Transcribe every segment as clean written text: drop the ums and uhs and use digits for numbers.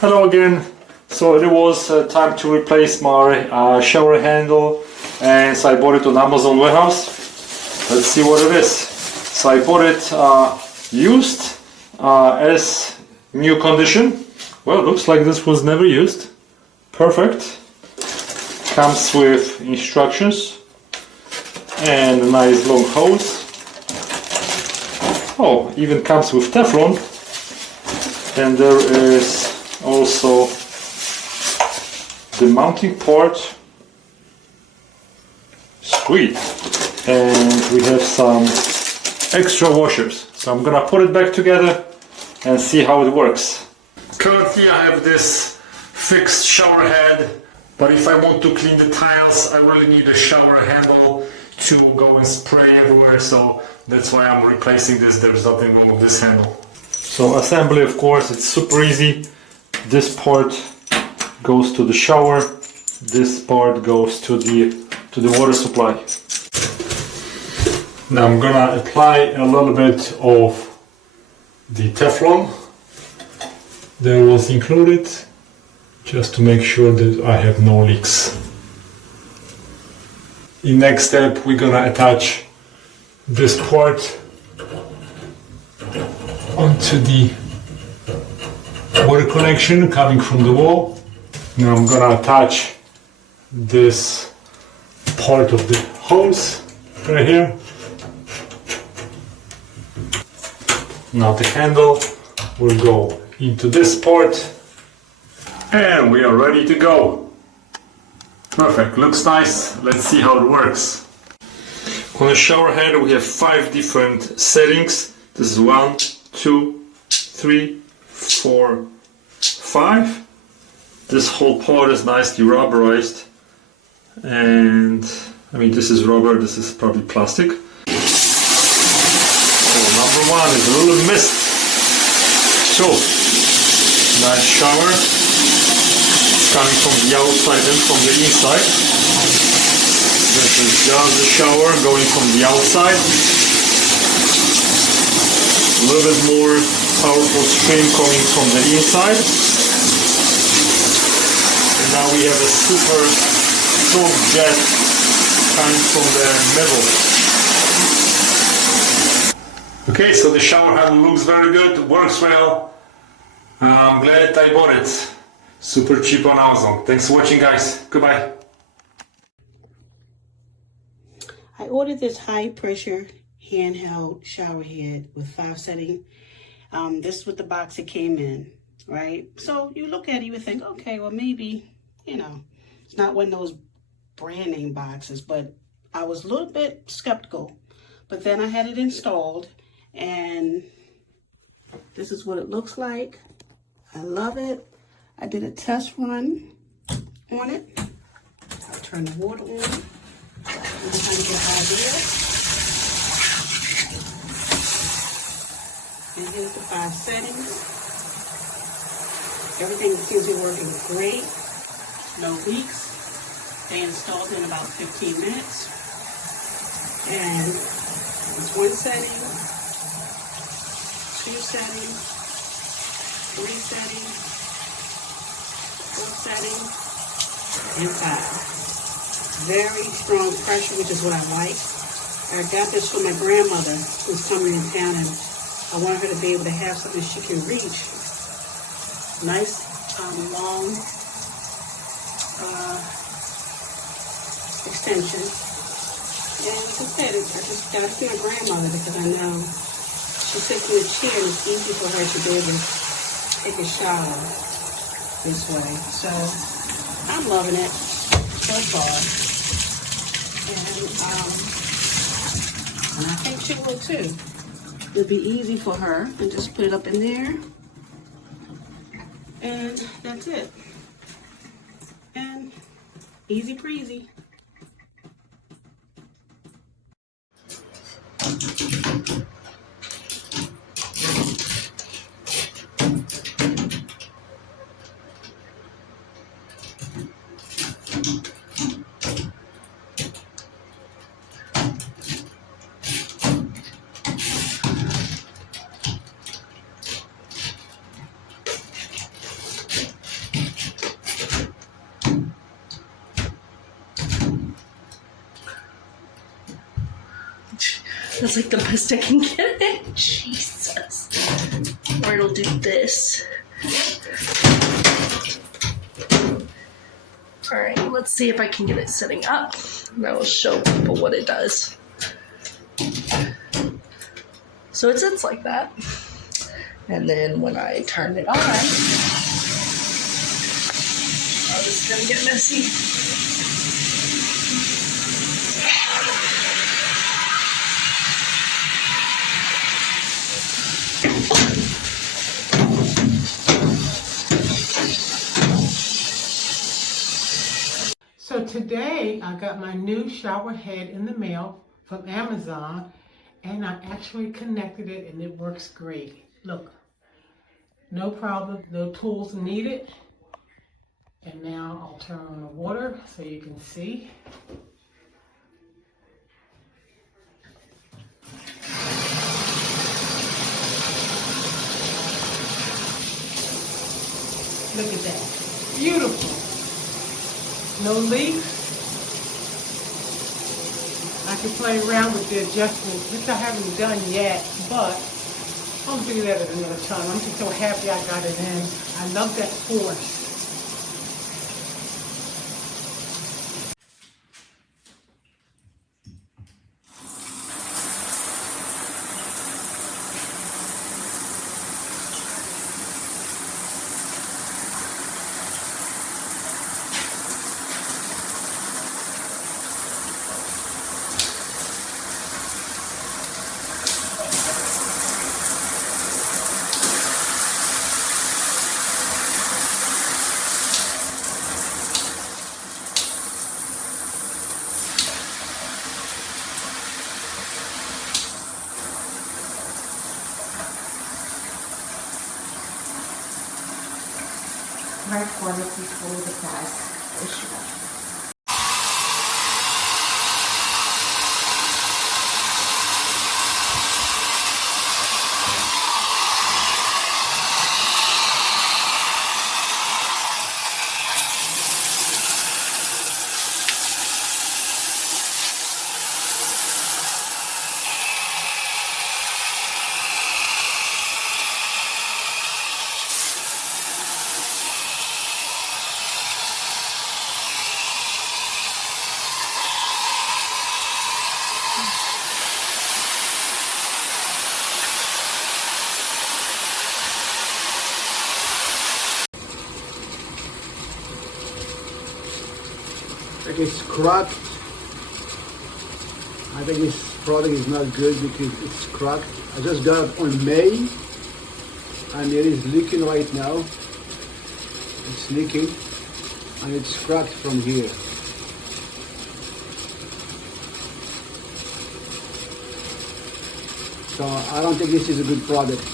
Hello again. So it was time to replace my shower handle, and so I bought it on Amazon warehouse. Let's see what it is. So I bought it used as new condition. Well, it looks like this was never used. Perfect. Comes with instructions and a nice long hose. Oh, even comes with Teflon. And there is also the mounting part. Sweet. And we have some extra washers. So I'm gonna put it back together and see how it works. Currently I have this fixed shower head, but if I want to clean the tiles I really need a shower handle to go and spray everywhere, so that's why I'm replacing this. There's nothing wrong with this handle. So assembly, of course, it's super easy. This part goes to the shower, this part goes to the water supply. Now I'm gonna apply a little bit of the Teflon that was included, just to make sure that I have no leaks. In next step we're gonna attach this part onto the water connection coming from the wall. Now I'm gonna attach this part of the hose right here. Now the handle will go into this part and we are ready to go. Perfect, looks nice. Let's see how it works. On the shower head we have 5 different settings. This is 1, 2, 3, 4, 5. This whole part is nicely rubberized, and I mean this is rubber, this is probably plastic. So number 1 is a little mist. So nice shower. It's coming from the outside and from the inside. This is just the shower going from the outside. A little bit more powerful stream coming from the inside. And now we have a super strong jet coming from the middle. Okay, so the shower handle looks very good, works well. I'm glad I bought it. Super cheap on Amazon. Thanks for watching, guys. Goodbye. I ordered this high pressure handheld shower head with 5 settings. This is what the box it came in, right? So you look at it, you would think, okay, well maybe, you know, it's not one of those brand name boxes, but I was a little bit skeptical. But then I had it installed and this is what it looks like. I love it. I did a test run on it. I'll turn the water on. I'm trying to get an idea. And here's the 5 settings. Everything seems to be working great. No leaks. They installed in about 15 minutes. And it's 1 setting, 2 settings, 3 settings, 4 settings, and 5. Very strong pressure, which is what I like. I got this from my grandmother who's coming in town, and I want her to be able to have something she can reach. Nice, long extension. And like I said, I just got it from my grandmother because I know she sits in a chair and it's easy for her to be able to take a shower this way. So I'm loving it so far. And I think she will too. It'll be easy for her, and just put it up in there. And that's it. And easy breezy. That's like the best I can get it. Jesus. Or it'll do this. Alright, let's see if I can get it sitting up. That'll show people what it does. So it sits like that. And then when I turn it on, oh, this is gonna get messy. So today I got my new shower head in the mail from Amazon, and I actually connected it and it works great. Look, no problem, no tools needed. And now I'll turn on the water so you can see. Look at that, beautiful. No leaks. I can play around with the adjustments, which I haven't done yet, but I'll do that at another time. I'm just so happy I got it in. I love that force. High quality for the price issue. It's cracked. I think this product is not good because it's cracked. I just got it on May and it is leaking right now. It's leaking and it's cracked from here. So I don't think this is a good product.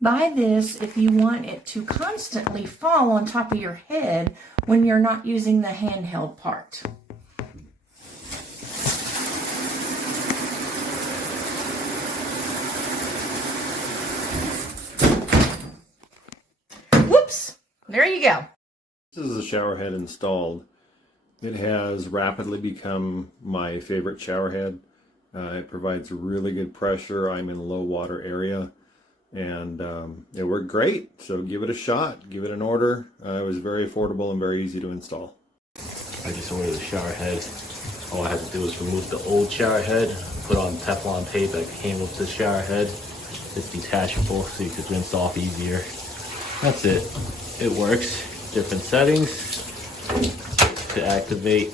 Buy this if you want it to constantly fall on top of your head when you're not using the handheld part. Whoops! There you go. This is a shower head installed. It has rapidly become my favorite shower head. It provides really good pressure. I'm in a low water area. And it worked great, so give it a shot, give it an order. It was very affordable and very easy to install. I just ordered a shower head. All I had to do was remove the old shower head, put on Teflon tape that came with the shower head. It's detachable, so you could rinse off easier. That's it. It works. Different settings. to activate.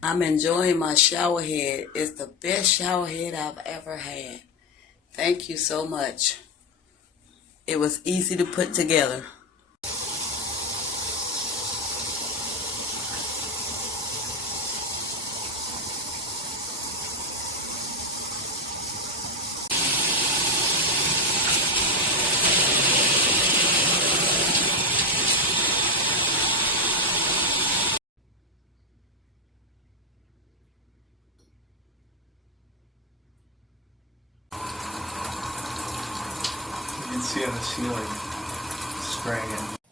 I'm enjoying my shower head. It's the best shower head I've ever had. Thank you so much. It was easy to put together. You can see on the ceiling spraying it.